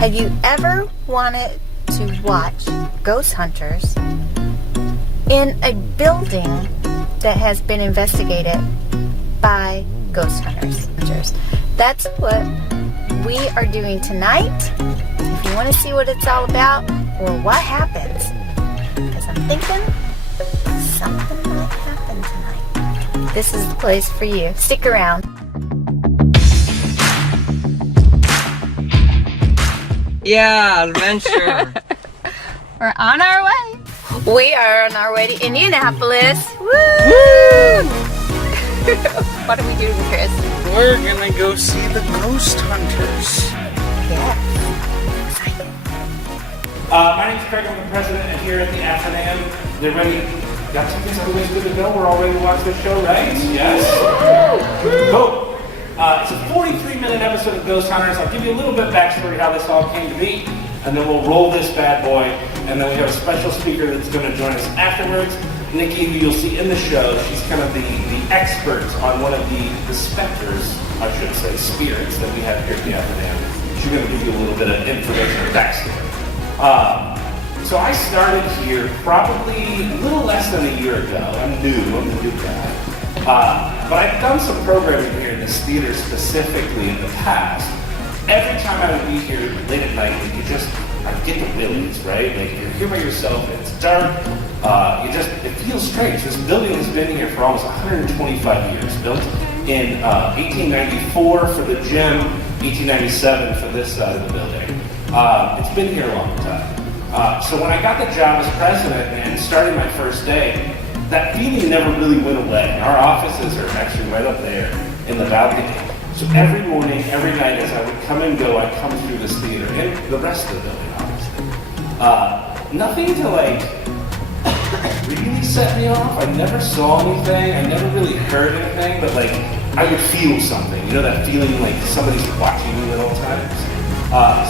Have you ever wanted to watch ghost hunters in a building that has been investigated by ghost hunters? That's what we are doing tonight. If you want to see what it's all about or what happens, because I'm thinking something might happen tonight, this is the place for you. Stick around. Yeah, adventure. We're on our way. We are on our way to Indianapolis. Woo! What are we doing, Chris? We're gonna go see the ghost hunters. Yeah. My name's Craig. I'm the president here at the Athenaeum. They're ready. Got tickets. Everybody's good to go. We're all ready to watch the show, right? Yes. Cool. It's a 43-minute episode of Ghost Hunters. I'll give you a little bit of backstory how this all came to be, and then we'll roll this bad boy. And then we have a special speaker that's going to join us afterwards. Nikki, who you'll see in the show, she's kind of the expert on one of the specters, I should say, spirits that we have here at the Athenaeum. She's going to give you a little bit of information or backstory. So I started here probably a little less than a year ago. I'm a new guy. But I've done some programming here in this theater specifically in the past. Every time I would be here late at night, you just get the willies, right? Like you're here by yourself, it's dark, it feels strange. This building has been here for almost 125 years, built in 1894 for the gym, 1897 for this side of the building. It's been here a long time. So when I got the job as president and started my first day, that feeling never really went away. Our offices are actually right up there in the balcony. So every morning, every night as I would come and go, I'd come through this theater and the rest of the building, obviously. Nothing to really set me off. I never saw anything. I never really heard anything, but I would feel something. You know that feeling like somebody's watching me at all times?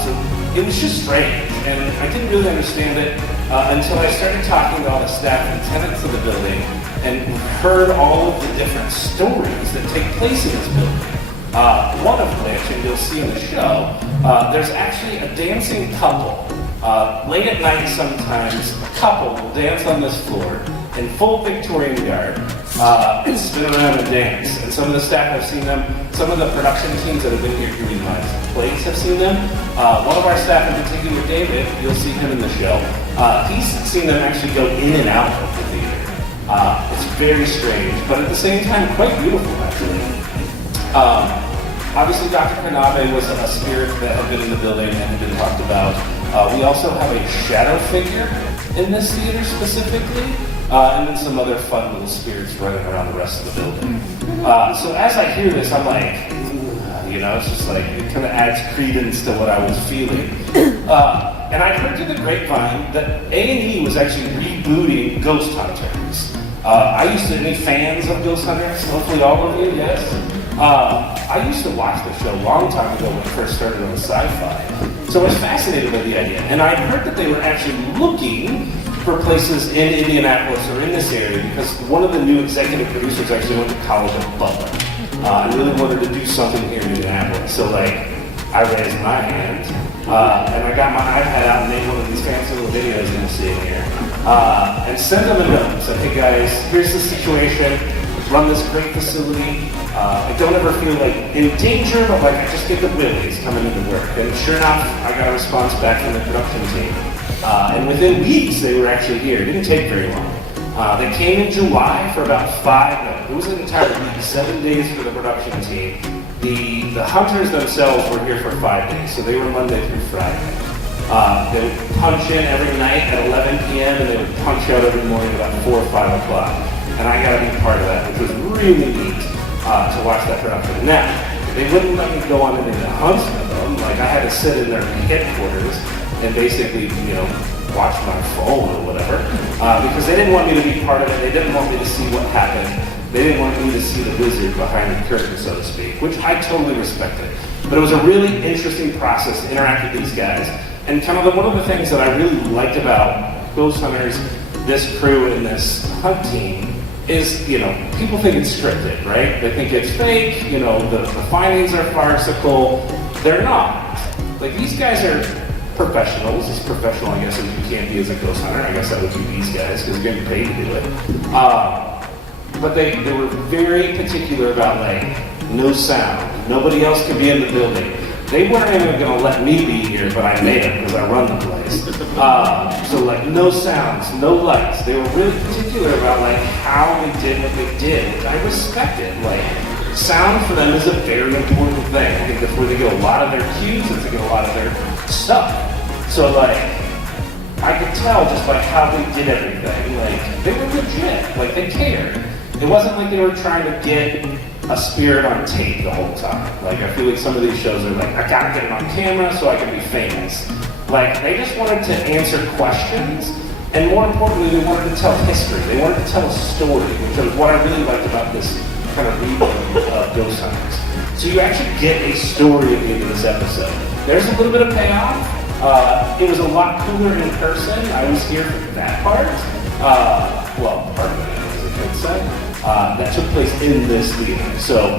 So it was just strange, and I didn't really understand it until I started talking to all the staff and tenants of the building and heard all of the different stories that take place in this building. One of which, and you'll see in the show, there's actually a dancing couple. Late at night sometimes, a couple will dance on this floor in full Victorian garb and spin around and dance. And some of the staff have seen them. Some of the production teams that have been here doing my plays have seen them. One of our staff in particular, David, you'll see him in the show, he's seen them actually go in and out of the theater. It's very strange, but at the same time, quite beautiful, actually. Obviously, Dr. Kanabe was a spirit that had been in the building and had been talked about. We also have a shadow figure in this theater specifically, and then some other fun little spirits running around the rest of the building. So as I hear this, I'm like, it's just it kind of adds credence to what I was feeling. And I heard through the grapevine that A&E was actually rebooting Ghost Hunters. Any fans of Ghost Hunters? Hopefully all of you, yes? I used to watch the show a long time ago when it first started on Sci-Fi. So I was fascinated by the idea. And I heard that they were actually looking for places in Indianapolis or in this area because one of the new executive producers actually went to college at Butler. And really wanted to do something here in Indianapolis. So I raised my hand, and I got my iPad out and made one of these fancy little videos you'll see in here. And sent them a note. Said, hey guys, here's the situation. Run this great facility. I don't ever feel in danger, but I just get the willies coming into work. And sure enough, I got a response back from the production team. And within weeks, they were actually here. It didn't take very long. They came in July for about it was an entire week, 7 days for the production team. The hunters themselves were here for 5 days, so they were Monday through Friday. They would punch in every night at 11 p.m. and they would punch out every morning about 4 or 5 o'clock. And I got to be part of that, which was really neat to watch that production. Now, they wouldn't let me go on any of the hunts with them. I had to sit in their headquarters and basically, watch my phone or whatever, because they didn't want me to be part of it. They didn't want me to see what happened. They didn't want me to see the wizard behind the curtain, so to speak, which I totally respected. But it was a really interesting process to interact with these guys. And one of the things that I really liked about Ghost Hunters, this crew and this hunt team, is, people think it's scripted, right? They think it's fake, the findings are farcical. They're not. Like, these guys are professionals, as professional, I guess, as you can be as a ghost hunter. I guess I would do these guys, because you're getting paid to do it. But they were very particular about, like, no sound. Nobody else could be in the building. They weren't even going to let me be here, but I made them because I run the place. So, like, no sounds, no lights. They were really particular about, like, how they did what they did, which I respected. Like, sound for them is a very important thing. I think that's where they get a lot of their cues and they get a lot of their stuff. So, like, I could tell just by how they did everything. Like, they were legit. Like, they cared. It wasn't like they were trying to get a spirit on tape the whole time. Like, I feel like some of these shows are like, I gotta get it on camera so I can be famous. Like, they just wanted to answer questions, and more importantly, they wanted to tell history. They wanted to tell a story, which is what I really liked about this kind of reboot of Ghost Hunters. So you actually get a story at the end of this episode. There's a little bit of payoff. It was a lot cooler in person. I was here for that part. Well, part of it, as I could say. That took place in this theater. So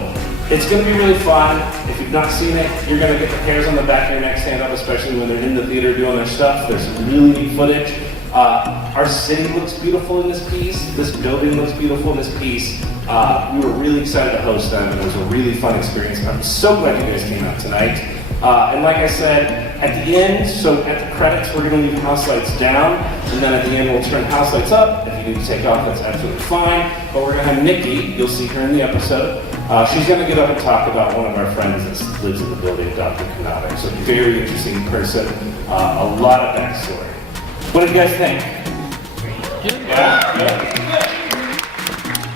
it's going to be really fun. If you've not seen it, you're going to get the hairs on the back of your neck stand up, especially when they're in the theater doing their stuff. There's some really neat footage. Our city looks beautiful in this piece. This building looks beautiful in this piece. We were really excited to host them, and it was a really fun experience. I'm so glad you guys came out tonight. And like I said, at the end, so at the credits, we're going to leave house lights down, and then at the end, we'll turn house lights up. If you need to take off, that's absolutely fine. But we're going to have Nikki, you'll see her in the episode. She's going to get up and talk about one of our friends that lives in the building, Dr. Kanade. So very interesting person, a lot of backstory. What do you guys think? Yeah?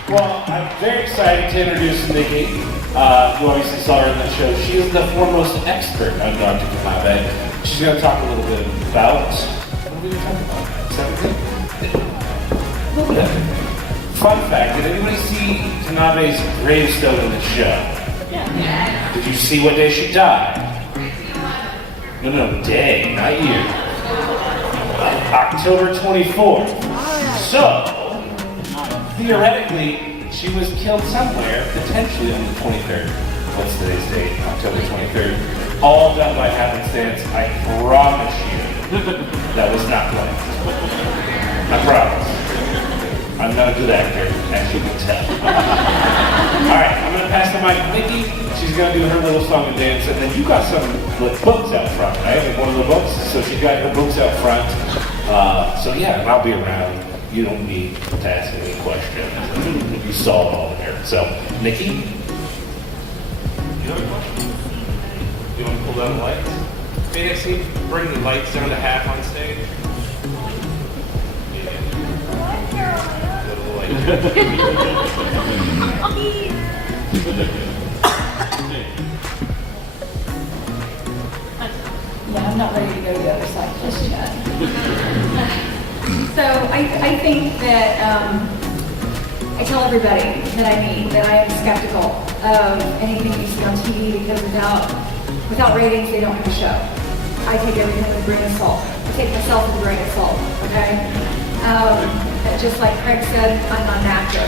Well, I'm very excited to introduce Nikki. You obviously saw her in the show. She is the foremost expert on Dr. Kanade. She's going to talk a little bit about, what are we going to talk about? A little bit. Fun fact, did anybody see Kanade's gravestone in the show? Yeah. Did you see what day she died? No, day, not year. October 24th. So, theoretically, she was killed somewhere, potentially on the 23rd. What's today's date? October 23rd. All done by happenstance. I promise you that was not planned. I promise. I'm not a good actor, as you can tell. Alright, I'm going to pass the mic to Nikki. She's going to do her little song and dance, and then you got some books out front, right? Like one of the books. So she got her books out front. So yeah, and I'll be around. You don't need to ask any questions. You saw it all there. So, Nikki? You have a question? Do you want to pull down the lights? May I see bring the lights down to half on stage? Yeah, I'm not ready to go to the other side just yet. So I think that I tell everybody that I meet that I am skeptical of anything you see on TV because without ratings, they don't have a show. I take everything with a grain of salt. I take myself with a grain of salt, okay? Just like Craig said, I'm not an actor.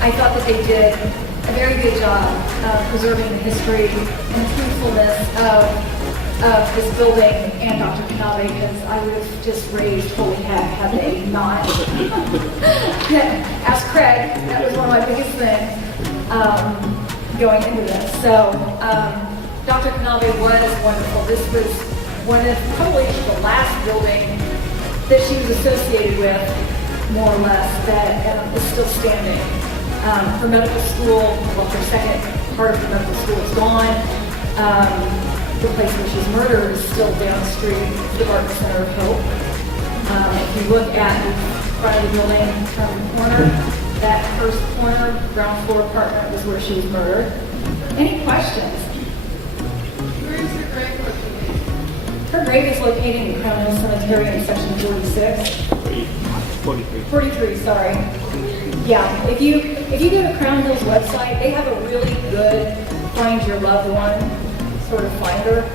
I thought that they did a very good job of preserving the history and the truthfulness of this building and Dr. Kanade, because I would have just raised holy heck had they not. Ask Craig, that was one of my biggest things going into this. So Dr. Kanade was wonderful. This was one of probably the last building that she was associated with, more or less, that is still standing. Her medical school, well, her second part of her medical school is gone. The place where she's murdered is still down the street, the Barton Center of Hope. If you look at the front of the building, turn the corner, that first corner, ground floor apartment was where she was murdered. Any questions? Where is her grave located? Her grave is located in Crown Hill Cemetery in section 46. 43, sorry. Yeah, if you go to Crown Hill's website, they have a really good find your loved one sort of finder.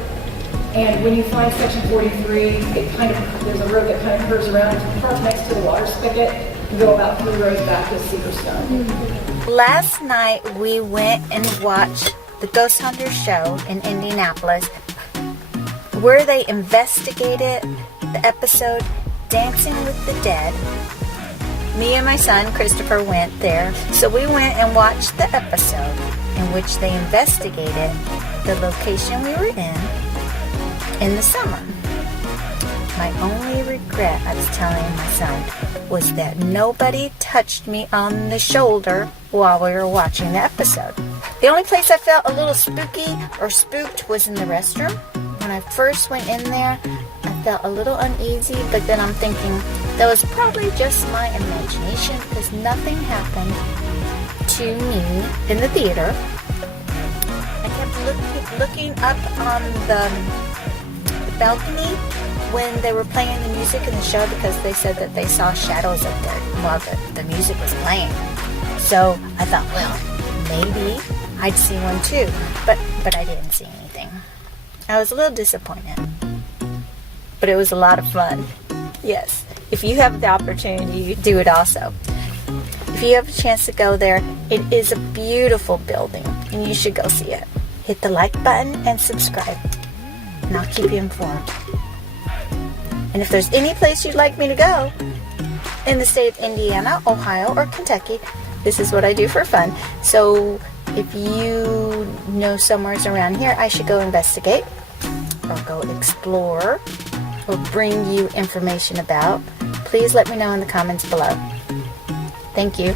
And when you find section 43, there's a road that kind of curves around. You park next to the water spigot and go about 3 rows back to Seaverstone. Last night we went and watched the Ghost Hunters show in Indianapolis. where they investigated the episode Dancing with the Dead. Me and my son Christopher went there, so we went and watched the episode in which they investigated the location we were in the summer. My only regret, I was telling my son, was that nobody touched me on the shoulder while we were watching the episode. The only place I felt a little spooky or spooked was in the restroom. When I first went in there, I felt a little uneasy, but then I'm thinking that was probably just my imagination because nothing happened to me in the theater. I kept looking up on the balcony when they were playing the music in the show because they said that they saw shadows up there while the music was playing. So I thought, well, maybe I'd see one too, but I didn't see anything. I was a little disappointed, but it was a lot of fun. Yes, if you have the opportunity, do it also. If you have a chance to go there, it is a beautiful building and you should go see it. Hit the like button and subscribe, and I'll keep you informed. And if there's any place you'd like me to go in the state of Indiana, Ohio, or Kentucky, this is what I do for fun. So if you know somewhere's around here I should go investigate or go explore or bring you information about, please let me know in the comments below. Thank you.